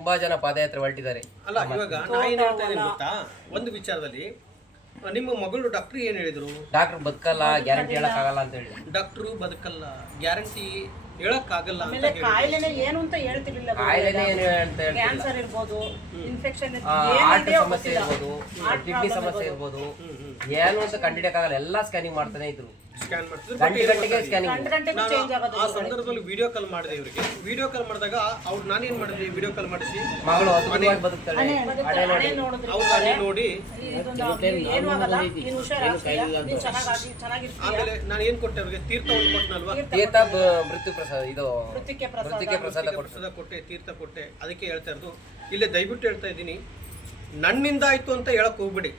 ತುಂಬಾ ಜನ ಪಾದಯಾತ್ರೆ ಹೊರಟಿದ್ದಾರೆ. ಅಲ್ಲ ಇವಾಗ ನಾ ಏನ್ ಹೇಳ್ತಾ ಇದ್ದೀನಿ ಗೊತ್ತಾ, ಒಂದು ವಿಚಾರದಲ್ಲಿ ನಿಮ್ಮ ಮಗಳು ಡಾಕ್ಟರ್ ಏನ್ ಹೇಳಿದ್ರು? ಡಾಕ್ಟರ್ ಬದುಕಲ್ಲ, ಗ್ಯಾರಂಟಿ ಹೇಳಕ್ಕಾಗಲ್ಲ ಅಂತ ಹೇಳಿ. ಡಾಕ್ಟರ್ ಬದುಕಲ್ಲ, ಗ್ಯಾರಂಟಿ ಹೇಳಕ್ಕಾಗಲ್ಲ ಅಂತ ಹೇಳಿ. ಕಾಯಿಲೆನೇ ಏನು ಅಂತ ಹೇಳ್ತಿರ್ಲಿಲ್ಲ. ಕಾಯಿಲೆನೇ ಏನು ಅಂತ ಹೇಳ್ತಿಲ್ಲ. ಕ್ಯಾನ್ಸರ್ ಇರ್ಬೋದು, ಇನ್ಫೆಕ್ಷನ್ ಹಾರ್ಟ್ ಸಮಸ್ಯೆ ಇರ್ಬೋದು, ಕಿಡ್ನಿ ಸಮಸ್ಯೆ ಇರ್ಬೋದು, ಏನು ಅಂತ ಕಂಡಿಡಿಯಕ್ಕಾಗಲ್ಲ. ಎಲ್ಲ ಸ್ಕ್ಯಾನಿಂಗ್ ಮಾಡ್ತಾನೆ ಇದ್ರು. ಸ್ಕ್ಯಾನ್ ಮಾಡ್ತಿದ್ರು. ಗಂಟೆಗೆ ಸ್ಕ್ಯಾನಿಂಗ್. ಆ ಸಂದರ್ಭದಲ್ಲಿ ವಿಡಿಯೋ ಕಾಲ್ ಮಾಡಿದೆ ಇವರಿಗೆ. ವಿಡಿಯೋ ಕಾಲ್ ಮಾಡಿದಾಗ ಅವ್ರು ನಾನೇನ್ ಮಾಡಿದ್ವಿ, ವಿಡಿಯೋ ಕಾಲ್ ಮಾಡಿಸಿ ಮಗಳು ಅದ್ಭುತವಾಗಿ ಬದುಕ್ತಾಳೆ, ಅವ್ರು ನೋಡಿ ಚೆನ್ನಾಗಿರ್ತೀಯ. ಆಮೇಲೆ ನಾನು ಏನ್ ಕೊಟ್ಟೆ ಅವ್ರಿಗೆ? ತೀರ್ಥ ಒಂದು ಕೊಟ್ಟನಲ್ವಾ? ತೀರ್ಥ ಮೃತ್ಯು ಪ್ರಸಾದ, ಇದು ಮೃತ್ತಿಕೆ ಪ್ರಸಾದ ಕೊಟ್ಟೆ, ತೀರ್ಥ ಕೊಟ್ಟೆ. ಅದಕ್ಕೆ ಹೇಳ್ತಾ ಇರೋದು, ಇಲ್ಲೇ ದಯವಿಟ್ಟು ಹೇಳ್ತಾ ಇದ್ದೀನಿ, ನನ್ನಿಂದ ಆಯ್ತು ಅಂತ ಹೇಳಕ್ ಹೋಗ್ಬಿಡಿ.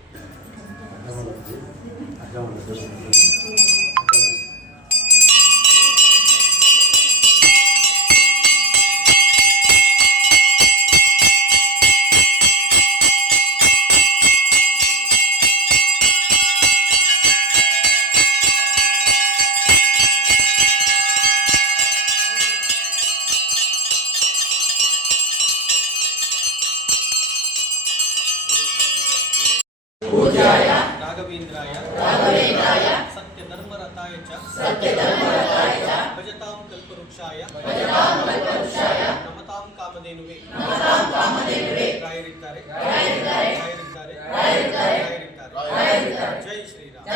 ರಾಘವೇಂದ್ರಾಯ ಸತ್ಯಧರ್ಮರತಾಯ ಚ ಭಜತಾಂ ಕಲ್ಪವೃಕ್ಷಾಯ ನಮತಾಂ ಕಾಮಧೇನುವೆ. ರಾಯರಿದ್ದಾರೆ. ಜೈ ಶ್ರೀರಾಮ್,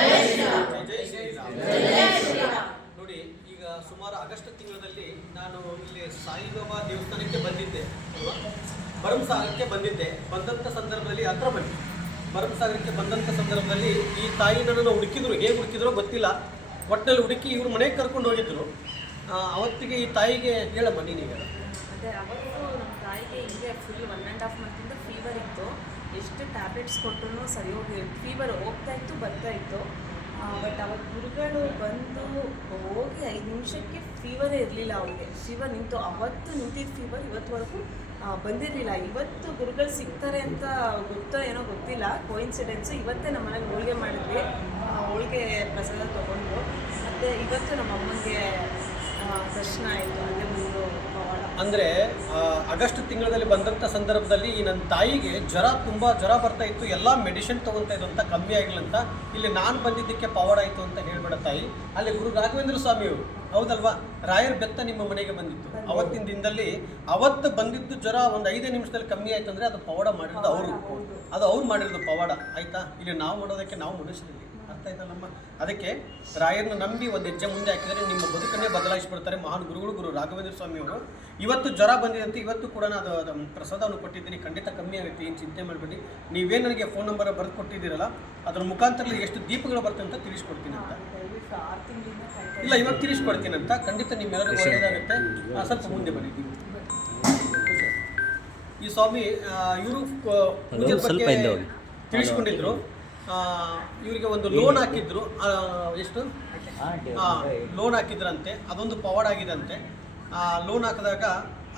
ಜೈ ಶ್ರೀರಾಮ್. ನೋಡಿ, ಈಗ ಸುಮಾರು ಆಗಸ್ಟ್ ತಿಂಗಳಲ್ಲಿ ನಾನು ಇಲ್ಲಿ ಸಾಯಿಬಾಬಾ ದೇವಸ್ಥಾನಕ್ಕೆ ಬಂದಿದ್ದೆ ಅಲ್ವಾ, ಭರಮಸಾಗರಕ್ಕೆ ಬಂದಿದ್ದೆ. ಬಂದಂಥ ಸಂದರ್ಭದಲ್ಲಿ ಹತ್ರ ಬನ್ನಿ, ಭರಮಸಾಗರಕ್ಕೆ ಬಂದಂಥ ಸಂದರ್ಭದಲ್ಲಿ ಈ ತಾಯಿ ನನ್ನನ್ನು ಹುಡುಕಿದ್ರು. ಹೇಗೆ ಹುಡುಕಿದ್ರೋ ಗೊತ್ತಿಲ್ಲ, ಒಟ್ಟಿನಲ್ಲಿ ಹುಡುಕಿ ಇವ್ರು ಮನೆಗೆ ಕರ್ಕೊಂಡು ಹೋಗಿದ್ರು. ಅವತ್ತಿಗೆ ಈ ತಾಯಿಗೆ ಹೇಳಮ್ಮ ನೀನೀಗ. ಅದೇ ಅವತ್ತು ನಮ್ಮ ತಾಯಿಗೆ ಹಿಂಗೆ ಫುಲ್ 1.5 ಮಂತಿಂದ ಫೀವರ್ ಇತ್ತು. ಎಷ್ಟು ಟ್ಯಾಬ್ಲೆಟ್ಸ್ ಕೊಟ್ಟರು ಸರಿ ಹೋಗಿ ಫೀವರ್ ಹೋಗ್ತಾ ಇತ್ತು, ಬರ್ತಾ ಇತ್ತು. ಬಟ್ ಅವತ್ತು ಗುರುಗಳು ಬಂದು ಹೋಗಿ 5 ನಿಮಿಷಕ್ಕೆ ಫೀವರೇ ಇರಲಿಲ್ಲ ಅವ್ರಿಗೆ. ಫೀವರ್ ನಿಂತು, ಅವತ್ತು ನಿಂತಿದ್ದ ಫೀವರ್ ಇವತ್ತುವರೆಗೂ ಬಂದಿರಲಿಲ್ಲ. ಇವತ್ತು ಗುರುಗಳು ಸಿಗ್ತಾರೆ ಅಂತ ಗೊತ್ತೋ ಏನೋ ಗೊತ್ತಿಲ್ಲ, ಕೋಇನ್ಸಿಡೆನ್ಸು. ಇವತ್ತೇ ನಮ್ಮ ಮನೇಲಿ ಹೋಳಿಗೆ ಮಾಡಿದ್ವಿ, ಹೋಳಿಗೆ ಪ್ರಸಾದ ತೊಗೊಂಡು. ಮತ್ತು ಇವತ್ತು ನಮ್ಮ ಅಮ್ಮನಿಗೆ ದರ್ಶನ ಆಯಿತು. ಅದೇ ಒಂದು ಪವಾಡ. ಅಂದರೆ ಆಗಸ್ಟ್ ತಿಂಗಳಲ್ಲಿ ಬಂದಂಥ ಸಂದರ್ಭದಲ್ಲಿ ಈ ನನ್ನ ತಾಯಿಗೆ ತುಂಬ ಜ್ವರ ಬರ್ತಾ ಇತ್ತು. ಎಲ್ಲ ಮೆಡಿಸಿನ್ ತೊಗೊತಾ ಇದ್ದು ಅಂತ ಕಮ್ಮಿ ಆಗಿಲ್ಲ ಅಂತ ಇಲ್ಲಿ ನಾನು ಬಂದಿದ್ದಕ್ಕೆ ಪವಾಡ ಆಯಿತು ಅಂತ ಹೇಳ್ಬೇಡ ತಾಯಿ. ಅಲ್ಲಿ ಗುರು ರಾಘವೇಂದ್ರ ಸ್ವಾಮಿಯವರು, ಹೌದಲ್ವಾ, ರಾಯರ ಬೆತ್ತ ನಿಮ್ಮ ಮನೆಗೆ ಬಂದಿತ್ತು. ಅವತ್ತಿನ ದಿನದಲ್ಲಿ ಅವತ್ತು ಬಂದಿದ್ದು ಜ್ವರ ಒಂದು 5 ನಿಮಿಷದಲ್ಲಿ ಕಮ್ಮಿ ಆಯ್ತು ಅಂದರೆ ಅದು ಪವಾಡ ಮಾಡಿರೋದು ಅವರು. ಅದು ಅವ್ರು ಮಾಡಿರೋದು ಪವಾಡ, ಆಯಿತಾ. ಇಲ್ಲಿ ನಾವು ಮಾಡೋದಕ್ಕೆ ನಾವು ಮನುಷ್ಯರಲ್ಲಿ, ಅರ್ಥ ಆಯ್ತಲ್ಲಮ್ಮ. ಅದಕ್ಕೆ ರಾಯರನ್ನ ನಂಬಿ ಒಂದು ಹೆಜ್ಜೆ ಮುಂದೆ ಹಾಕಿದರೆ ನಿಮ್ಮ ಬದುಕನ್ನೇ ಬದಲಾಯಿಸಿಬಿಡ್ತಾರೆ ಮಹಾನ್ ಗುರುಗಳು, ಗುರು ರಾಘವೇಂದ್ರ ಸ್ವಾಮಿಯವರು. ಇವತ್ತು ಜ್ವರ ಬಂದಿದಂತೆ ಇವತ್ತು ಕೂಡ ನಾನು ಅದು ಪ್ರಸಾದವನ್ನು ಕೊಟ್ಟಿದ್ದೀನಿ, ಖಂಡಿತ ಕಮ್ಮಿ ಆಗುತ್ತೆ, ಏನು ಚಿಂತೆ ಮಾಡಬೇಡಿ. ನೀವೇ ನನಗೆ ಫೋನ್ ನಂಬರ್ ಬರೆದು ಕೊಟ್ಟಿದ್ದೀರಲ್ಲ, ಅದರ ಮುಖಾಂತರ ಎಷ್ಟು ದೀಪಗಳು ಬರ್ತವೆ ಅಂತ ತಿಳಿಸ್ಕೊಡ್ತೀನಿ ಅಂತ. ಇಲ್ಲ, ಇವಾಗ ತಿಳಿಸ್ಕೊಡ್ತೀನಿ ಅಂತ. ಖಂಡಿತ ನಿಮ್ಮೆಲ್ಲರಿಗೂ ಒಳ್ಳೆಯದಾಗುತ್ತೆ. ಸ್ವಲ್ಪ ಮುಂದೆ ಬಂದಿದ್ದೀವಿ. ಈ ಸ್ವಾಮಿ ಇವರು ಪೂಜೆ ಬಗ್ಗೆ ತಿಳಿಸ್ಕೊಂಡಿದ್ರು. ಇವರಿಗೆ ಒಂದು ಲೋನ್ ಹಾಕಿದ್ರು. ಎಷ್ಟು ಲೋನ್ ಹಾಕಿದ್ರಂತೆ, ಅದೊಂದು ಪವಾಡ ಆಗಿದಂತೆ. ಲೋನ್ ಹಾಕಿದಾಗ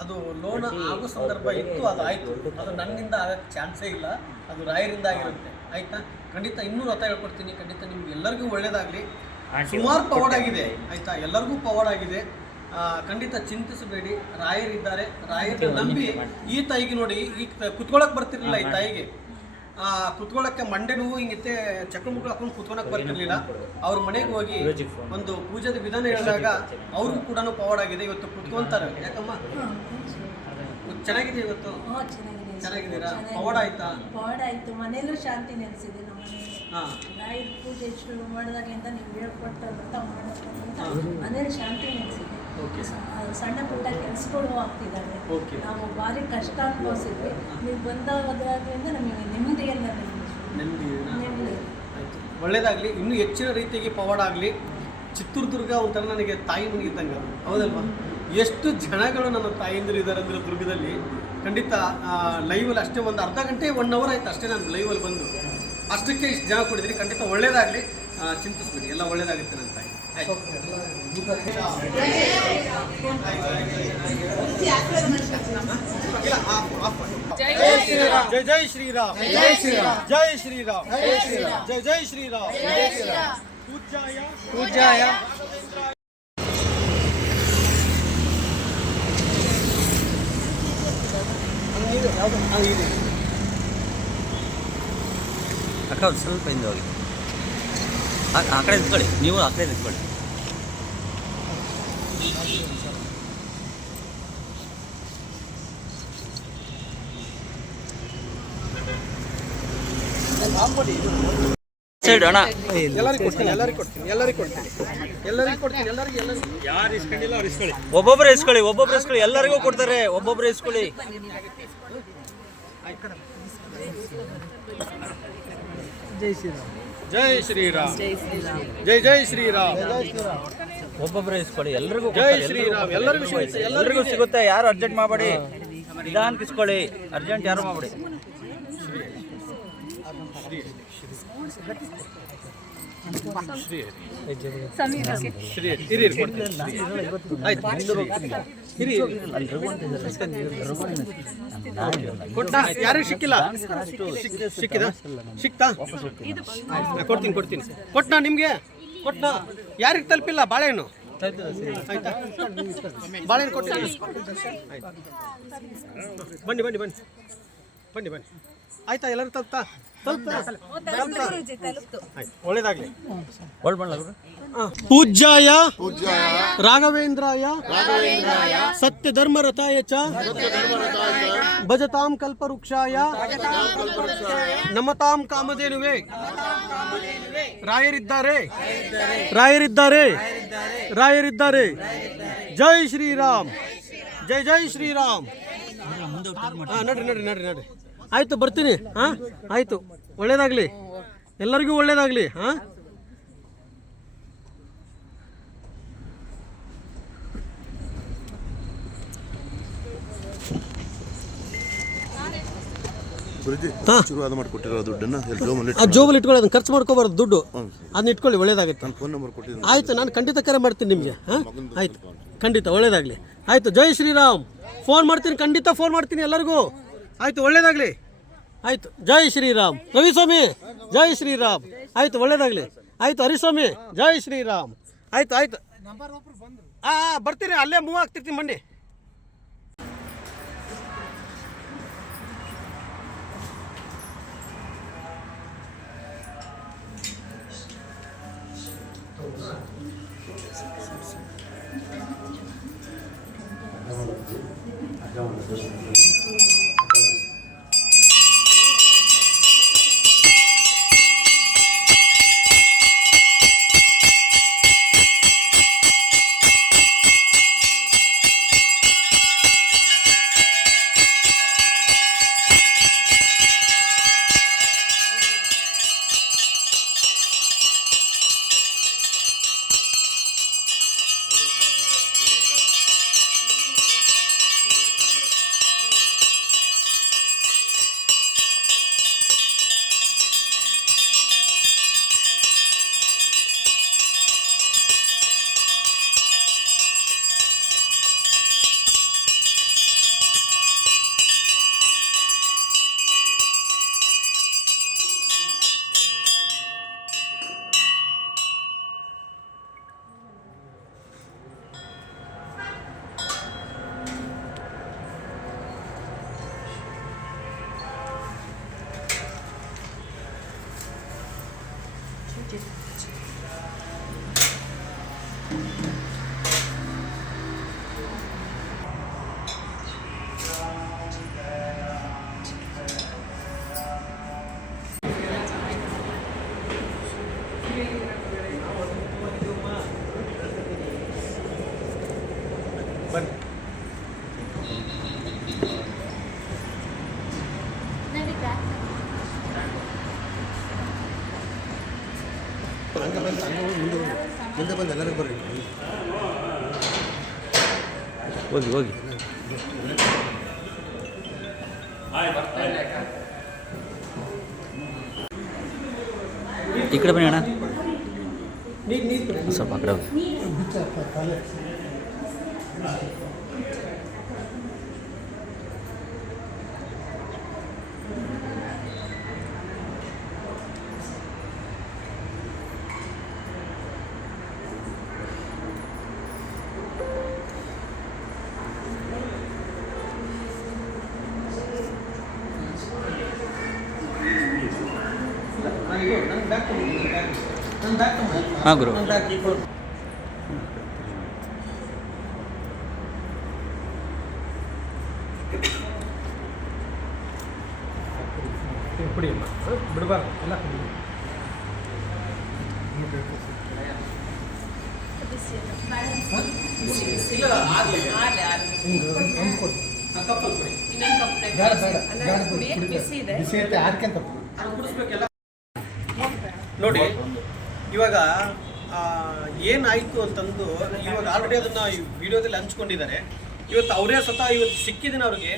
ಅದು ಲೋನ್ ಆಗೋ ಸಂದರ್ಭ ಇತ್ತು, ಅದು ಆಯಿತು. ಅದು ನನ್ನಿಂದ ಆಗೋಕ್ಕೆ ಚಾನ್ಸೇ ಇಲ್ಲ, ಅದು ರಾಯರಿಂದ ಆಗಿರುತ್ತೆ, ಆಯಿತಾ. ಖಂಡಿತ ಇನ್ನೂ ವ್ರತ ಹೇಳ್ಕೊಡ್ತೀನಿ. ಖಂಡಿತ ನಿಮ್ಗೆ ಎಲ್ಲರಿಗೂ ಒಳ್ಳೆಯದಾಗಲಿ. ಸುಮಾರು ಪವಾಡ ಆಗಿದೆ, ಆಯಿತಾ, ಎಲ್ಲರಿಗೂ ಪವಾಡ ಆಗಿದೆ. ಖಂಡಿತ ಚಿಂತಿಸಬೇಡಿ, ರಾಯರಿದ್ದಾರೆ. ರಾಯರನ್ನ ನಂಬಿ ಈ ತಾಯಿಗೆ ನೋಡಿ, ಈ ಕುತ್ಕೊಳ್ಳೋಕೆ ಬರ್ತಿರ್ಲಿಲ್ಲ ಈ ತಾಯಿಗೆ. ಕುತ್ಕೊಳ್ಳೋಕ್ಕೆ ಮಂಡೆ ನೋವು ಹಿಂಗಿತ್ತೆ, ಚಕ್ರಮುಕ್ಳು ಹಾಕೊಂಡು ಕುತ್ಕೊಳಕ್ಕೆ ಬರ್ತಿರ್ಲಿಲ್ಲ. ಅವ್ರ ಮನೆಗೆ ಹೋಗಿ ಒಂದು ಪೂಜೆದ ವಿಧಾನ ಹೇಳಿದಾಗ ಅವ್ರಿಗೂ ಕೂಡ ಪವಾಡ ಆಗಿದೆ. ಇವತ್ತು ಕುತ್ಕೊಂತಾರೆ. ಯಾಕಮ್ಮ ಚೆನ್ನಾಗಿದೆ? ಇವತ್ತು ಚೆನ್ನಾಗಿದ್ದೀರಾ? ಪವಾಡ ಆಯ್ತಾ? ಪವಾಡ ಆಯ್ತು. ಮನೆಯಲ್ಲೂ ಶಾಂತಿ ನೆಲೆಸಿದೆ. ನಮ್ಮ ರಾಯರ ಪೂಜೆ ಶುರು ಮಾಡಿದಾಗಿಂದ ನೀವು ಹೇಳ್ಕೊಟ್ಟ ವ್ರತ ಮಾಡೋದು ಮನೇಲಿ ಶಾಂತಿ ನೆಲೆಸಿದೆ. ಸಣ್ಣ ಪುಟ್ಟ ಕೆಲಸಗಳು ಆಗ್ತಿದ್ದಾವೆ. ನಾವು ಭಾರಿ ಕಷ್ಟ ಅನುಭವಿಸಿದ್ವಿ. ನೀವು ಬಂದಾದ್ರಿಂದ ನಮಗೆ ನೆಮ್ಮದಿಯಲ್ಲ. ಒಳ್ಳೇದಾಗಲಿ, ಇನ್ನೂ ಹೆಚ್ಚಿನ ರೀತಿಯಾಗಿ ಪವಾಡ ಆಗಲಿ. ಚಿತ್ರದುರ್ಗ ಒಂಥರ ನನಗೆ ತಾಯಿ ಮನೆಗಿದ್ದಂಗೆ, ಹೌದಲ್ವಾ. ಎಷ್ಟು ಜನಗಳು ನನ್ನ ತಾಯಿಂದರು ಇದ್ದಾರೆ ಅಂದರೆ ದುರ್ಗದಲ್ಲಿ. ಖಂಡಿತ ಲೈವಲ್ಲಿ ಅಷ್ಟೇ ಒಂದು ಅರ್ಧ ಗಂಟೆ 1 ಅವರ್ ಆಯ್ತು ಅಷ್ಟೇ ನಾನು ಲೈವಲ್ಲಿ ಬಂದು. ಅಷ್ಟಕ್ಕೆ ಇಷ್ಟು ಜನ ಕೊಡಿದ್ರಿ. ಖಂಡಿತ ಒಳ್ಳೇದಾಗಲಿ, ಚಿಂತಿಸ್ಬೇಡಿ, ಎಲ್ಲ ಒಳ್ಳೇದಾಗುತ್ತೆ ನನ್ನ ತಾಯಿ. ಜೈ ಜೈ ಶ್ರೀರಾಮ್, ಜೈ ಶ್ರೀರಾಮ್, ಜೈ ಶ್ರೀರಾಮ್, ಜೈ ಜೈ ಶ್ರೀರಾಮ್, ಪೂಜ್ಯಾಯ ಪೂಜ್ಯಾಯ. ಈಗ ಯಾವುದು ಇದೆ ಅಕ್ಕ ಒಂದು ಸ್ವಲ್ಪ ಹಿಂದೆ ಹೋಗಿ ಆ ಕಡೆ ನಿಂತ್ಕೊಳ್ಳಿ, ನೀವು ಆ ಕಡೆ ನಿಂತ್ಕೊಳ್ಳಿ. ಸೈಡ್ ಅಣ್ಣ, ಎಲ್ಲರಿಗೂ ಕೊಡ್ತೀನಿ ಯಾರು ಇಸ್ಕೊಂಡಿಲ್ಲ ಅವ್ರು ಇಸ್ಕೊಳ್ಳಿ. ಒಬ್ಬೊಬ್ಬರು ಇಸ್ಕೊಳ್ಳಿ, ಎಲ್ಲರಿಗೂ ಕೊಡ್ತಾರೆ, ಒಬ್ಬೊಬ್ಬರು ಇಸ್ಕೊಳ್ಳಿ. ಜೈ ಶ್ರೀರಾಮ್, ಜೈ ಶ್ರೀರಾಮ್. ಒಬ್ಬೊಬ್ಬರು ಇಸ್ಕೊಳ್ಳಿ, ಎಲ್ರಿಗೂ ಜೈ ಶ್ರೀರಾಮ್. ಎಲ್ಲರಿಗೂ ಸಿಗುತ್ತೆ. ಯಾರು ಅರ್ಜೆಂಟ್ ಮಾಡಬೇಡಿ, ನಿಧಾನಕ್ಕೆ ಇಸ್ಕೊಳ್ಳಿ, ಅರ್ಜೆಂಟ್ ಯಾರು ಮಾಡಬೇಡಿ. ಯಾರಿಗೂ ಸಿಕ್ಕಿಲ್ಲ? ಸಿಕ್ತಾ? ಕೊಡ್ತೀನಿ. ಕೊಟ್ನಾ ನಿಮ್ಗೆ? ಕೊಟ್ನಾ? ಯಾರಿಗೆ ತಲುಪಿಲ್ಲ ಬಾಳೆಹಣ್ಣು? ಆಯ್ತಾ, ಬಾಳೆಹಣ್ಣು ಕೊಡ್ತೀನಿ. ಬನ್ನಿ ಆಯ್ತಾ, ಎಲ್ಲರೂ ತಲುಪ್ತಾ? ಒಳ್ಳೇದಾಗ್ಲಿ. ಪೂಜ್ಯಾಯ ರಾಘವೇಂದ್ರಾಯ ಸತ್ಯಧರ್ಮರತಾಯ ಚ ಭಜತಾಂ ಕಲ್ಪವೃಕ್ಷಾಯ ನಮತಾಂ ಕಾಮಧೇನುವೆ. ರಾಯರಿದ್ದಾರೆ. ಜೈ ಶ್ರೀರಾಮ್, ಜೈ ಶ್ರೀರಾಮ್. ನಡ್ರಿ. ಆಯ್ತು, ಬರ್ತೀನಿ. ಆಯ್ತು, ಒಳ್ಳೇದಾಗ್ಲಿ, ಎಲ್ಲರಿಗೂ ಒಳ್ಳೇದಾಗ್ಲಿ. ಶುರುವಾದ ಮಾಡಿಕೊಟ್ಟಿರೋ ದುಡ್ಡನ್ನ ಜೋಬಲ್ಲಿ ಆ ಜೋಬಲ್ಲಿ ಇಟ್ಕೊಳ್ಳಿ, ಅದನ್ನ ಖರ್ಚು ಮಾಡ್ಕೋಬಾರ್ದು ದುಡ್ಡು. ಅದನ್ನ ಇಟ್ಕೊಳ್ಳಿ, ಒಳ್ಳೇದಾಗುತ್ತೆ. ನಾನು ಫೋನ್ ನಂಬರ್ ಕೊಟ್ಟಿದ್ದೀನಿ. ಆಯ್ತು, ನಾನು ಖಂಡಿತ ಕರೆ ಮಾಡ್ತೀನಿ ನಿಮಗೆ. ಆಯ್ತು, ಖಂಡಿತ ಒಳ್ಳೇದಾಗಲಿ. ಆಯಿತು, ಜೈ ಶ್ರೀರಾಮ್. ಖಂಡಿತ ಫೋನ್ ಮಾಡ್ತೀನಿ ಎಲ್ಲರಿಗೂ. ಆಯಿತು, ಒಳ್ಳೇದಾಗಲಿ. ಆಯಿತು, ಜೈ ಶ್ರೀರಾಮ್. ರವಿಸ್ವಾಮಿ, ಜೈ ಶ್ರೀರಾಮ್. ಆಯಿತು, ಒಳ್ಳೇದಾಗಲಿ. ಆಯಿತು, ಹರಿಸ್ವಾಮಿ, ಜೈ ಶ್ರೀರಾಮ್. ಆಯಿತು. ಬರ್ತೀನಿ, ಅಲ್ಲೇ ಮೂವ್ ಆಗ್ತಿರ್ತೀನಿ, ಬನ್ನಿ. ಮುಂದೆ ಬಂದು ಎಲ್ಲರಿಗೂ ಬರ್ರಿ. ಹೋಗಿ ಈ ಕಡೆ ಬನ್ನಿ ಅಣ್ಣ, ಸ್ವಲ್ಪ ಆ ಕಡೆ ಹೋಗಿ. ನನ್ನ ಬ್ಯಾಗ್ ನನ್ನ ಬ್ಯಾಗ್ ಹಾಂ ಗುರು. ನನ್ನ ಬ್ಯಾಗ್ ಕುಡಿಯಮ್ಮ, ಬಿಡಬಾರ್ದು ಎಲ್ಲ ಕುಡಿ. ಇಲ್ಲ ಆಗಲಿ ಕಪ್ಪಲ್ಲಿ ಕುಡಿ. ಅದು ಕುಡಿಸ್ಬೇಕೆಲ್ಲ. ನೋಡಿ ಇವಾಗ ಏನಾಯಿತು ಅಂತಂದು ಇವಾಗ ಆಲ್ರೆಡಿ ಅದನ್ನು ವಿಡಿಯೋದಲ್ಲಿ ಹಂಚ್ಕೊಂಡಿದ್ದಾರೆ. ಇವತ್ತು ಅವರೇ ಸ್ವತಃ ಇವತ್ತು ಸಿಕ್ಕಿದ್ದೀನಿ ಅವ್ರಿಗೆ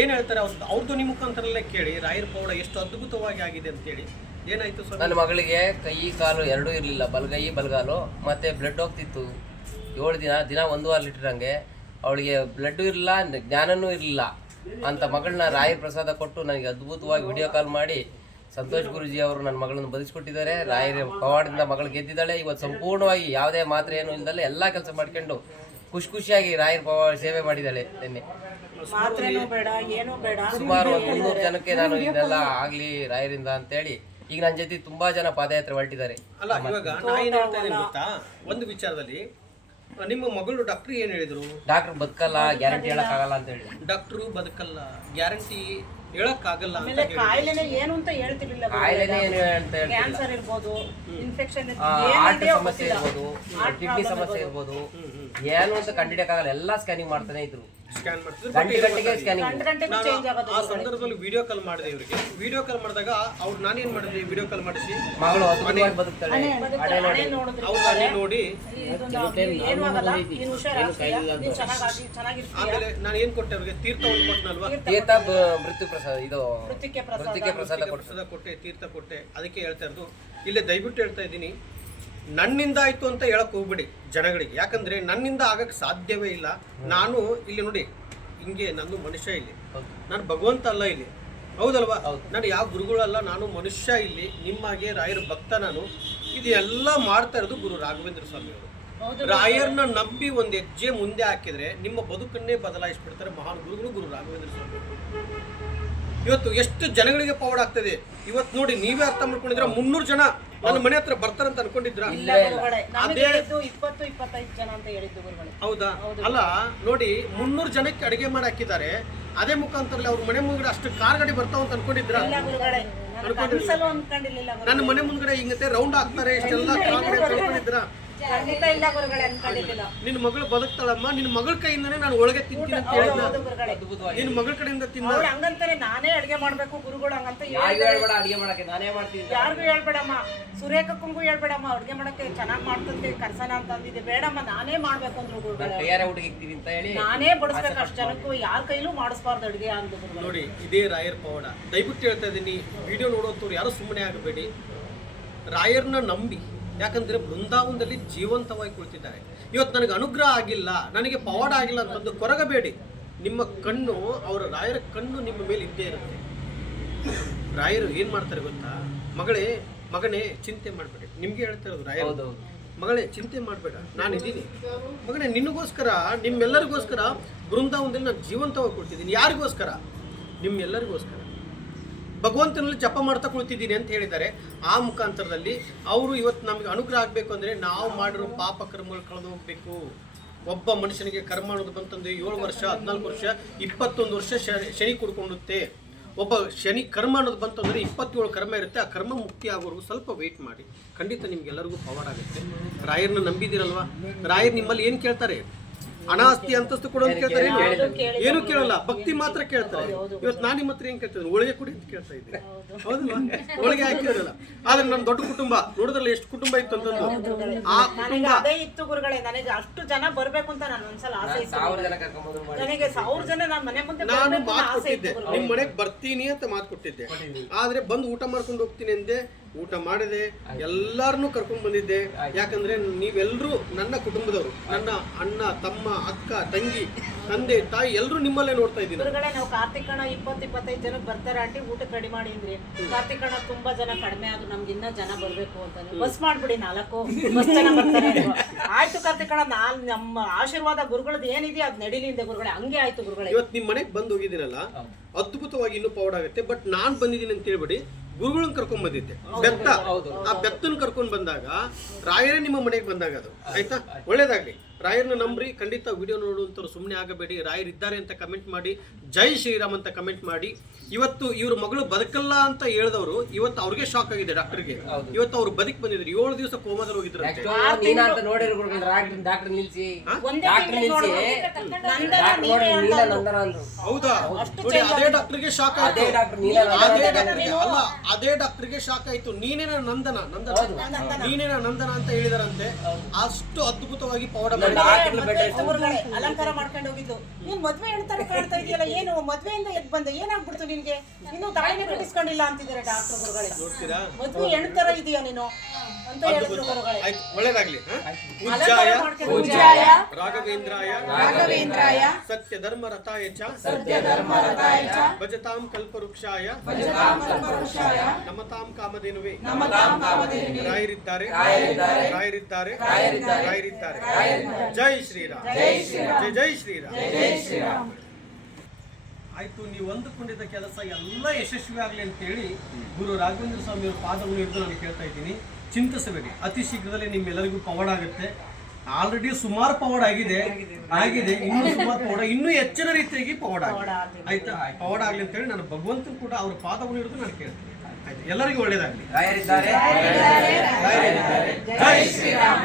ಏನು ಹೇಳ್ತಾರೆ ಅವ್ರದ್ದು ನಿಮ್ಮ ಮುಖಾಂತರಲ್ಲೇ ಕೇಳಿ ರಾಯರ ಪೌಡ ಎಷ್ಟು ಅದ್ಭುತವಾಗಿ ಆಗಿದೆ ಅಂತೇಳಿ. ಏನಾಯಿತು ಸರ್? ನನ್ನ ಮಗಳಿಗೆ ಕೈ ಕಾಲು ಎರಡೂ ಇರಲಿಲ್ಲ, ಬಲಗೈ ಬಲಗಾಲು, ಮತ್ತು ಬ್ಲಡ್ ಹೋಗ್ತಿತ್ತು 7 ದಿನ 1.5 ಲೀಟರ್ ಹಂಗೆ. ಅವಳಿಗೆ ಬ್ಲಡ್ಡು ಇರಲಿಲ್ಲ, ಜ್ಞಾನನೂ ಇರಲಿಲ್ಲ ಅಂತ ಮಗಳನ್ನ ರಾಯರ ಪ್ರಸಾದ ಕೊಟ್ಟು ನನಗೆ ಅದ್ಭುತವಾಗಿ ವಿಡಿಯೋ ಕಾಲ್ ಮಾಡಿ ಸಂತೋಷ್ ಗುರುಜಿ ಅವರು ನನ್ನ ಮಗಳನ್ನು ಬದುಕಿಕೊಟ್ಟಿದ್ದಾರೆ. ರಾಯರ ಪವಾಡದಿಂದ ಮಗಳು ಗೆದ್ದಿದ್ದಾಳೆ. ಇವತ್ತು ಸಂಪೂರ್ಣವಾಗಿ ಯಾವುದೇ ಮಾತ್ರೆ ಏನು ಇಲ್ದಲೆ ಎಲ್ಲ ಕೆಲಸ ಮಾಡ್ಕೊಂಡು ಖುಷಿಯಾಗಿ ರಾಯರ ಪವಾಡ ಸೇವೆ ಮಾಡಿದ್ದಾಳೆ. ನಿನ್ನೆ ಮಾತ್ರೆನೂ ಬೇಡ ಏನೂ ಬೇಡ. ಸುಮಾರು 300 ಜನಕ್ಕೆ ನಾನು ಇದೆಲ್ಲ ಆಗಲಿ ರಾಯರಿಂದ ಅಂತೇಳಿ ಈಗ ನನ್ನ ಜೊತೆ ತುಂಬಾ ಜನ ಪಾದಯಾತ್ರೆ ಹೊರಟಿದ್ದಾರೆ. ಅಲ್ಲ ಇವಾಗ ನಾ ಏನು ಹೇಳ್ತಾ ಇದ್ದೀನಿ ಗೊತ್ತಾ, ಒಂದು ವಿಚಾರದಲ್ಲಿ ನಿಮ್ಮ ಮಗಳು ಡಾಕ್ಟ್ರು ಏನು ಹೇಳಿದ್ರು? ಡಾಕ್ಟರ್ ಬದುಕಲ್ಲ, ಗ್ಯಾರಂಟಿ ಹೇಳಕ್ಕಾಗಲ್ಲ ಅಂತ ಹೇಳಿ. ಡಾಕ್ಟ್ರು ಬದುಕಲ್ಲ, ಗ್ಯಾರಂಟಿ ಹೇಳಕ್ಕಾಗಲ್ಲ ಅಂತ ಆಮೇಲೆ ಕಾಯಿಲೆನೇ ಏನು ಅಂತ ಹೇಳ್ತಿರ್ಲಿಲ್ಲ. ಕಾಯಿಲೆನೇ ಏನು ಅಂತ ಹೇಳ್ತಿಲ್ಲ. ಕ್ಯಾನ್ಸರ್ ಇರ್ಬೋದು, ಇನ್ಫೆಕ್ಷನ್ ಹಾರ್ಟ್ ಸಮಸ್ಯೆ ಇರ್ಬೋದು, ಕಿಡ್ನಿ ಸಮಸ್ಯೆ ಇರ್ಬೋದು, ಏನು ಅಂತ ಕಂಡಿಡಿಯಕ್ಕಾಗಲ್ಲ. ಎಲ್ಲ ಸ್ಕ್ಯಾನಿಂಗ್ ಮಾಡ್ತಾನೆ ಇದ್ರು. ಸ್ಕ್ಯಾನ್ ಮಾಡ್ತಿದ್ರು. ಗಂಟೆಗೆ ಸ್ಕ್ಯಾನಿಂಗ್. ಗಂಟೆಗೂ ಚೇಂಜ್ ಆಗೋದು. ಆ ಸಂದರ್ಭದಲ್ಲಿ ವಿಡಿಯೋ ಕಾಲ್ ಮಾಡಿದೆ ಇವರಿಗೆ. ವಿಡಿಯೋ ಕಾಲ್ ಮಾಡಿದಾಗ ಅವ್ರು ನಾನೇನು ಮಾಡಿದೆ, ವಿಡಿಯೋ ಕಾಲ್ ಮಾಡಿಸಿ ಮಗಳು ಅದ್ಭುತವಾಗಿ ಬದುಕ್ತಾಳೆ. ಹಣೆ ನೋಡಿದ್ರೆ ಅವ್ರು ಅಲ್ಲಿ ನೋಡಿ ಏನು ಆಗಲ್ಲ, ನೀನು ಹುಷಾರಾಗ್ತೀಯ, ನೀನು ಚೆನ್ನಾಗಿರ್ತೀಯ. ಆಮೇಲೆ ನಾನು ಏನು ಕೊಟ್ಟೆ ಅವ್ರಿಗೆ? ತೀರ್ಥ ಒಂದು ಕೊಟ್ಟನಲ್ವಾ? ತೀರ್ಥ ಮೃತ್ಯು ಪ್ರಸಾದ, ಇದು ಮೃತ್ತಿಕೆ ಮೃತ್ತಿಕೆ ಪ್ರಸಾದ ಕೊಟ್ಟು ಪ್ರಸಾದ ಕೊಟ್ಟೆ, ತೀರ್ಥ ಕೊಟ್ಟೆ. ಅದಕ್ಕೆ ಹೇಳ್ತಾ ಇರೋದು, ಇಲ್ಲೇ ದಯವಿಟ್ಟು ಹೇಳ್ತಾ ಇದ್ದೀನಿ, ನನ್ನಿಂದ ಆಯಿತು ಅಂತ ಹೇಳಕ್ ಹೋಗ್ಬೇಡಿ ಜನಗಳಿಗೆ. ಯಾಕಂದ್ರೆ ನನ್ನಿಂದ ಆಗಕ್ಕೆ ಸಾಧ್ಯವೇ ಇಲ್ಲ. ನಾನು ಇಲ್ಲಿ ನೋಡಿ ಹಿಂಗೆ ನಂದು ಮನುಷ್ಯ ಇಲ್ಲಿ, ನಾನು ಭಗವಂತ ಅಲ್ಲ ಇಲ್ಲಿ, ಹೌದಲ್ವಾ? ನಾನು ಯಾವ ಗುರುಗಳಲ್ಲ, ನಾನು ಮನುಷ್ಯ ಇಲ್ಲಿ, ನಿಮ್ಮಾಗೆ ರಾಯರ ಭಕ್ತ ನಾನು. ಇದೆಲ್ಲ ಮಾಡ್ತಾ ಇರೋದು ಗುರು ರಾಘವೇಂದ್ರ ಸ್ವಾಮಿ ಅವರು. ರಾಯರ್ನ ನಂಬಿ ಒಂದು ಹೆಜ್ಜೆ ಮುಂದೆ ಹಾಕಿದ್ರೆ ನಿಮ್ಮ ಬದುಕನ್ನೇ ಬದಲಾಯಿಸ್ಬಿಡ್ತಾರೆ ಮಹಾನ್ ಗುರುಗಳು ಗುರು ರಾಘವೇಂದ್ರ ಸ್ವಾಮಿ. ಇವತ್ತು ಎಷ್ಟು ಜನಗಳಿಗೆ ಪವಾಡ ಆಗ್ತದೆ. ಇವತ್ತು ನೋಡಿ, ನೀವೇ ಅರ್ಥ ಮಾಡ್ಕೊಂಡಿದ್ರ 300 ಜನ ನನ್ನ ಮನೆ ಹತ್ರ ಬರ್ತಾರಂತ ಅನ್ಕೊಂಡಿದ್ರ? ಇಲ್ಲ ಗುರುಗಳೇ, ನಮಗೆ ಹೇಳಿದ್ದು 20-25 ಜನ ಅಂತ ಹೇಳಿದ್ದು ಗುರುಗಳೇ. ಹೌದಾ? ಅಲ್ಲ ನೋಡಿ, 300 ಜನಕ್ಕೆ ಅಡಿಗೆ ಮಾಡಿ ಹಾಕಿದ್ದಾರೆ. ಅದೇ ಮುಖಾಂತರದಲ್ಲಿ ಅವ್ರ ಮನೆ ಮುಂದ್ಗಡೆ ಅಷ್ಟು ಕಾರ್ ಗಾಡಿ ಬರ್ತಾವ ಅಂತ ಅನ್ಕೊಂಡಿದ್ರ? ಇಲ್ಲ ಗುರುಗಳೇ, ನಾನು ಕನಸಲ್ಲೂ ಅನ್ಕೊಂಡಿರ್ಲಿಲ್ಲ ಗುರುಗಳೇ. ನನ್ನ ಮನೆ ಮುಂದ್ಗಡೆ ಹಿಂಗತೆ ರೌಂಡ್ ಹಾಕ್ತಾರೆ ಇಷ್ಟೆಲ್ಲ ಕಾರ್ ಗಾಡಿ ಅಂತ ಅನ್ಕೊಂಡಿದ್ರ? ಖಂಡಿತ ಇಲ್ಲ ಗುರುಗಳೇ, ಅನ್ಕೊಂಡಿರ್ಲಿಲ್ಲ. ನಿನ್ನ ಮಗಳು ಬದುಕ್ತಾಳಮ್ಮ, ನಿನ್ನ ಮಗಳ ಕೈಯಿಂದನೇ ನಾನು ಒಳಗೆ ತಿಂತೀನಿ ಅಂತ ಹೇಳಿದ್ನ. ಹೌದು ಗುರುಗಳೇ, ನಿನ್ನ ಮಗಳ ಕಡೆಯಿಂದ ತಿನ್ನ. ಅವ್ಳು ಹಂಗಂತಾನೆ ನಾನೇ ಅಡ್ಗೆ ಮಾಡ್ಬೇಕು ಗುರುಗಳು ಹಂಗಂತ ಯಾರಿಗೂ ಹೇಳ್ಬೇಡ ಅಡಿಗೆ ಮಾಡಕ್ಕೆ, ನಾನೇ ಮಾಡ್ತೀನಿ. ಯಾರಿಗೂ ಹೇಳ್ಬೇಡಮ್ಮ, ಸುರೇಖಕ್ಕಂಗೂ ಹೇಳ್ಬೇಡಮ್ಮ, ಅಡ್ಗೆ ಮಾಡಕ್ಕೆ ಚೆನ್ನಾಗಿ ಮಾಡ್ತಂತೆ ಕರ್ಸನ ಅಂತ ಅಂದಿದ್ದೆ. ಬೇಡಮ್ಮ, ನಾನೇ ಮಾಡ್ಬೇಕು ಅಂದ್ರು ಗುರುಗಳು. ಕೈಯಾರೆ ಊಟಕ್ಕೆ ಇಕ್ತೀವಿ ಅಂತ ಹೇಳಿ ನಾನೇ ಬಡಿಸ್ಬೇಕು ಅಷ್ಟು ಜನಕ್ಕೂ, ಯಾರ ಕೈಲೂ ಮಾಡಿಸ್ಬಾರ್ದು ಅಡ್ಗೆ ಅಂದ್ರು ಗುರುಗಳು. ನೋಡಿ, ಇದೇ ರಾಯರ ಪವಾಡ. ದಯವಿಟ್ಟು ಹೇಳ್ತಾ ಇದ್ದೀನಿ, ವಿಡಿಯೋ ನೋಡೋಂಥವ್ರು ಯಾರು ಸುಮ್ಮನೆ ಆಗಬೇಡಿ. ರಾಯರ್ನ ನಂಬಿ, ಯಾಕಂದ್ರೆ ಬೃಂದಾವನದಲ್ಲಿ ಜೀವಂತವಾಗಿ ಕುಳಿತಿದ್ದಾರೆ. ಇವತ್ತು ನನಗೆ ಅನುಗ್ರಹ ಆಗಿಲ್ಲ, ನನಗೆ ಪವಾಡ ಆಗಿಲ್ಲ ಅಂತಂದು ಕೊರಗಬೇಡಿ. ನಿಮ್ಮ ಕಣ್ಣು, ಅವರ ರಾಯರ ಕಣ್ಣು ನಿಮ್ಮ ಮೇಲೆ ಇದ್ದೇ ಇರುತ್ತೆ. ರಾಯರು ಏನು ಮಾಡ್ತಾರೆ ಗೊತ್ತಾ? ಮಗನೇ ಚಿಂತೆ ಮಾಡಬೇಡಿ. ನಿಮಗೆ ಹೇಳ್ತಾ ಇರೋದು ರಾಯರು, ಮಗಳೇ ಚಿಂತೆ ಮಾಡಬೇಡ, ನಾನಿದ್ದೀನಿ ಮಗನೇ, ನಿನಗೋಸ್ಕರ, ನಿಮ್ಮೆಲ್ಲರಿಗೋಸ್ಕರ ಬೃಂದಾವನದಲ್ಲಿ ನಾನು ಜೀವಂತವಾಗಿ ಕೊಡ್ತಿದ್ದೀನಿ. ಯಾರಿಗೋಸ್ಕರ? ನಿಮ್ಮೆಲ್ಲರಿಗೋಸ್ಕರ. ಭಗವಂತನಲ್ಲಿ ಜಪ ಮಾಡ್ತಾ ಕುಳಿತಿದ್ದೀನಿ ಅಂತ ಹೇಳಿದ್ದಾರೆ. ಆ ಮುಖಾಂತರದಲ್ಲಿ ಅವರು ಇವತ್ತು ನಮಗೆ ಅನುಗ್ರಹ ಆಗಬೇಕು ಅಂದರೆ ನಾವು ಮಾಡಿರೋ ಪಾಪ ಕರ್ಮಗಳು ಕಳೆದು ಹೋಗಬೇಕು. ಒಬ್ಬ ಮನುಷ್ಯನಿಗೆ ಕರ್ಮ ಅನ್ನೋದು ಬಂತಂದ್ರೆ 7 ವರ್ಷ, 14 ವರ್ಷ, 21 ವರ್ಷ ಶನಿ ಕುಡ್ಕೊಂಡುತ್ತೆ. ಒಬ್ಬ ಶನಿ ಕರ್ಮ ಅನ್ನೋದು ಬಂತಂದರೆ 27 ಕರ್ಮ ಇರುತ್ತೆ. ಆ ಕರ್ಮ ಮುಕ್ತಿ ಆಗೋರು ಸ್ವಲ್ಪ ವೆಯ್ಟ್ ಮಾಡಿ, ಖಂಡಿತ ನಿಮ್ಗೆಲ್ಲರಿಗೂ ಪವಾಡ ಆಗುತ್ತೆ. ರಾಯರ್ನ ನಂಬಿದಿರಲ್ವಾ? ರಾಯರ್ ನಿಮ್ಮಲ್ಲಿ ಏನು ಕೇಳ್ತಾರೆ? ಹಣ ಆಸ್ತಿ ಅಂತಸ್ತು ಕೊಡು ಅಂತ ಕೇಳ್ತಾರೆ? ಏನು ಕೇಳಲ್ಲ, ಭಕ್ತಿ ಮಾತ್ರ ಕೇಳ್ತಾರೆ. ಇವತ್ತು ನಾನು ನಿಮ್ಮ ಹತ್ರ ಏನ್ ಕೇಳ್ತಿದ್ದೀನಿ? ಒಳಗೆ ಕೊಡಿ ಅಂತ ಕೇಳ್ತಾ ಇದ್ದೀನಿ, ಹೌದಲ್ವಾ? ಒಳಗೆ ಹಾಕಿರಲ್ಲ. ಆದ್ರೆ ನನ್ನ ದೊಡ್ಡ ಕುಟುಂಬ ನೋಡಿದ್ರಲ್ಲ, ಎಷ್ಟು ಕುಟುಂಬ ಇತ್ತು ಅಂತಂದು. ಆ ಕುಟುಂಬ ಅದೇ ಇತ್ತು ಗುರುಗಳೇ, ನನಗೆ ಅಷ್ಟು ಜನ ಬರ್ಬೇಕು ಅಂತ ನಾನು ಒಂದ್ಸಲ ಆಸೆ ಇತ್ತು. 1000 ಜನ ಕರ್ಕೊಂಡ್ಬಂದು ಮಾಡಿ. ನನಗೆ 1000 ಜನ ನನ್ನ ಮನೆ ಮುಂದೆ ನಾನು ಬರ್ಬೇಕು ಅಂತ ಮಾತು ಆಸೆ ಇತ್ತು ಕೊಟ್ಟಿದ್ದೆ, ಗುರುಗಳೇ. ನಿಮ್ ಮನೆಗೆ ಬರ್ತೀನಿ ಅಂತ ಮಾತು ಕೊಟ್ಟಿದ್ದೆ. ಆದ್ರೆ ಬಂದು ಊಟ ಮಾಡ್ಕೊಂಡು ಹೋಗ್ತೀನಿ ಅಂದೆ, ಊಟ ಮಾಡಿದೆ, ಎಲ್ಲಾರನ್ನೂ ಕರ್ಕೊಂಡ್ ಬಂದಿದ್ದೆ. ಯಾಕಂದ್ರೆ ನೀವೆಲ್ಲರೂ ನನ್ನ ಕುಟುಂಬದವರು, ನನ್ನ ಅಣ್ಣ, ತಮ್ಮ, ಅಕ್ಕ, ತಂಗಿ, ತಂದೆ, ತಾಯಿ ಎಲ್ಲರೂ ನಿಮ್ಮಲ್ಲೇ ನೋಡ್ತಾ ಇದ್ದೀನಿ. ಗುರುಗಳೇ, ನಾವು ಕಾರ್ತಿಕಣ್ಣ 20-25 ಜನಕ್ಕೆ ಬರ್ತಾರೆ ಆಂಟಿ, ಊಟಕ್ಕೆ ರೆಡಿ ಮಾಡಿ ಅಂದ್ರಿ. ಕಾರ್ತಿಕಣ್ಣ ತುಂಬಾ ಜನ ಕಡಿಮೆ ಆದ್ರು, ನಮ್ಗೆ ಇನ್ನ ಜನ ಬರ್ಬೇಕು ಅಂತ ಬಸ್ ಮಾಡ್ಬಿಡಿ, 4 ಬಸ್ ಜನ ಬರ್ತಾರೆ ಅಂದ್ರು. ಆಯ್ತು ಕಾರ್ತಿಕಣ್ಣ, ನಮ್ಮ ಆಶೀರ್ವಾದ ಗುರುಗಳದ್ದು ಏನಿದೆ ಅದ್ ನಡಿಲಿಂದ ಗುರುಗಳೇ, ಹಂಗೆ ಆಯ್ತು ಗುರುಗಳೇ. ಇವತ್ತು ನಿಮ್ ಮನೆಗೆ ಬಂದು ಹೋಗಿದ್ದೀನಲ್ಲ, ಅದ್ಭುತವಾಗಿ ಇನ್ನೂ ಪೌಡ್ ಆಗುತ್ತೆ. ಬಟ್ ನಾನ್ ಬಂದಿದ್ದೀನಿ ಅಂತ ಹೇಳ್ಬೇಡಿ, ಗುರುಗಳನ್ನ ಕರ್ಕೊಂಡ್ ಬಂದಿದ್ದೆ ಬೆತ್ತ. ಆ ಬೆತ್ತನ ಕರ್ಕೊಂಡ್ ಬಂದಾಗ ರಾಯರೇ ನಿಮ್ಮ ಮನೆಗೆ ಬಂದಾಗ ಅದು ಆಯ್ತಾ. ಒಳ್ಳೇದಾಗ್ಲಿ, ರಾಯರ್ನ ನಂಬ್ರಿ. ಖಂಡಿತ ವಿಡಿಯೋ ನೋಡುವಂಥವ್ರು ಸುಮ್ಮನೆ ಆಗಬೇಡಿ. ರಾಯರ್ ಇದ್ದಾರೆ ಅಂತ ಕಮೆಂಟ್ ಮಾಡಿ, ಜೈ ಶ್ರೀರಾಮ್ ಅಂತ ಕಮೆಂಟ್ ಮಾಡಿ. ಇವತ್ತು ಇವ್ರ ಮಗಳು ಬದುಕಲ್ಲ ಅಂತ ಹೇಳಿದವರು ಇವತ್ತು ಅವ್ರಿಗೆ ಶಾಕ್ ಆಗಿದೆ ಡಾಕ್ಟರ್ಗೆ. ಇವತ್ತು ಅವ್ರು ಬದುಕ್ ಬಂದಿದ್ರು. 7 ದಿವಸ ಕೋಮಾದಲ್ಲಿ ಹೋಗಿದ್ರಂತೆ. ನೀನಂತ ನೋಡಿರ್ಬೋದು ಡಾಕ್ಟರ್ ನಿಲ್ಸಿ ಹೌದಾ ನೋಡಿ, ಅದೇ ಡಾಕ್ಟರ್ಗೆ ಶಾಕ್ ಆಯ್ತು. ಅದೇ ಡಾಕ್ಟರ್ಗೆ ಶಾಕ್ ಆಯ್ತು. ನೀನೇನ ನಂದನ ಅಂತ ಹೇಳಿದಾರಂತೆ. ಅಷ್ಟು ಅದ್ಭುತವಾಗಿ ಪವಾಡ ಅಲಂಕಾರ ಮಾಡ್ಕೊಂಡು ಹೋಗಿದ್ದು. ನೀನ್ ಮದ್ವೆ ಹೆಣ್ತರ ಕಾಣ್ತಾ ಇದೆಯಲ್ಲ, ಏನು ಮದ್ವೆಯಿಂದ ಎದ್ ಬಂದೆ, ಏನಾಗ್ಬಿಡ್ತು ನಿನ್ಗೆ? ಇನ್ನು ತಾಳಿನೇ ಕಟ್ಟಿಸ್ಕೊಂಡಿಲ್ಲ ಅಂತಿದ್ದಾರೆ ಡಾಕ್ಟರ್ ಗುರುಗಳೇ. ನೋಡ್ತೀರಾ, ಮದ್ವೆ ಹೆಣ್ತರ ಇದೆಯಾ ನೀನು ಅಂತ ಹೇಳಿದ್ರು ಗುರುಗಳೇ. ಆಯ್ತು, ಒಳ್ಳೇದಾಗ್ಲಿ. ಪೂಜ್ಯಾಯ ರಾಘವೇಂದ್ರಾಯ ಸತ್ಯ ಧರ್ಮ ರಥಾಯ ಚ ಭಜತಾಂ ಕಲ್ಪವೃಕ್ಷಾಯ ನಮತಾಂ ಕಾಮಧೇನುವೆ. ರಾಯರಿದ್ದಾರೆ. ಜೈ ಶ್ರೀರಾಮ್, ಜೈ ಶ್ರೀರಾಮ್. ಆಯ್ತು, ನೀವು ಅಂದುಕೊಂಡಿದ್ದ ಕೆಲಸ ಎಲ್ಲ ಯಶಸ್ವಿ ಆಗಲಿ ಅಂತೇಳಿ ಗುರು ರಾಘವೇಂದ್ರ ಸ್ವಾಮಿಯವರ ಪಾದವನ್ನು ಹಿಡಿದು ನಾನು ಕೇಳ್ತಾ ಇದ್ದೀನಿ. ಚಿಂತಿಸಬೇಡಿ, ಅತಿ ಶೀಘ್ರದಲ್ಲೇ ನಿಮ್ಮೆಲ್ಲರಿಗೂ ಪವಾಡ ಆಗುತ್ತೆ. ಆಲ್ರೆಡಿ ಸುಮಾರು ಪವಾಡ ಆಗಿದೆ. ಇನ್ನೂ ಸುಮಾರು ಪವಾಡ, ಇನ್ನೂ ಹೆಚ್ಚಿನ ರೀತಿಯಾಗಿ ಪವಾಡ ಆಯ್ತಾ. ಪವಾಡ ಆಗ್ಲಿ ಅಂತೇಳಿ ನಾನು ಭಗವಂತನ ಕೂಡ ಅವ್ರ ಪಾದವನ್ನು ಹಿಡಿದು ನಾನು ಕೇಳ್ತೀನಿ. ಆಯ್ತು, ಎಲ್ಲರಿಗೂ ಒಳ್ಳೇದಾಗಲಿ. ರಾಯರಿದ್ದಾರೆ. ಜೈ ಶ್ರೀರಾಮ್.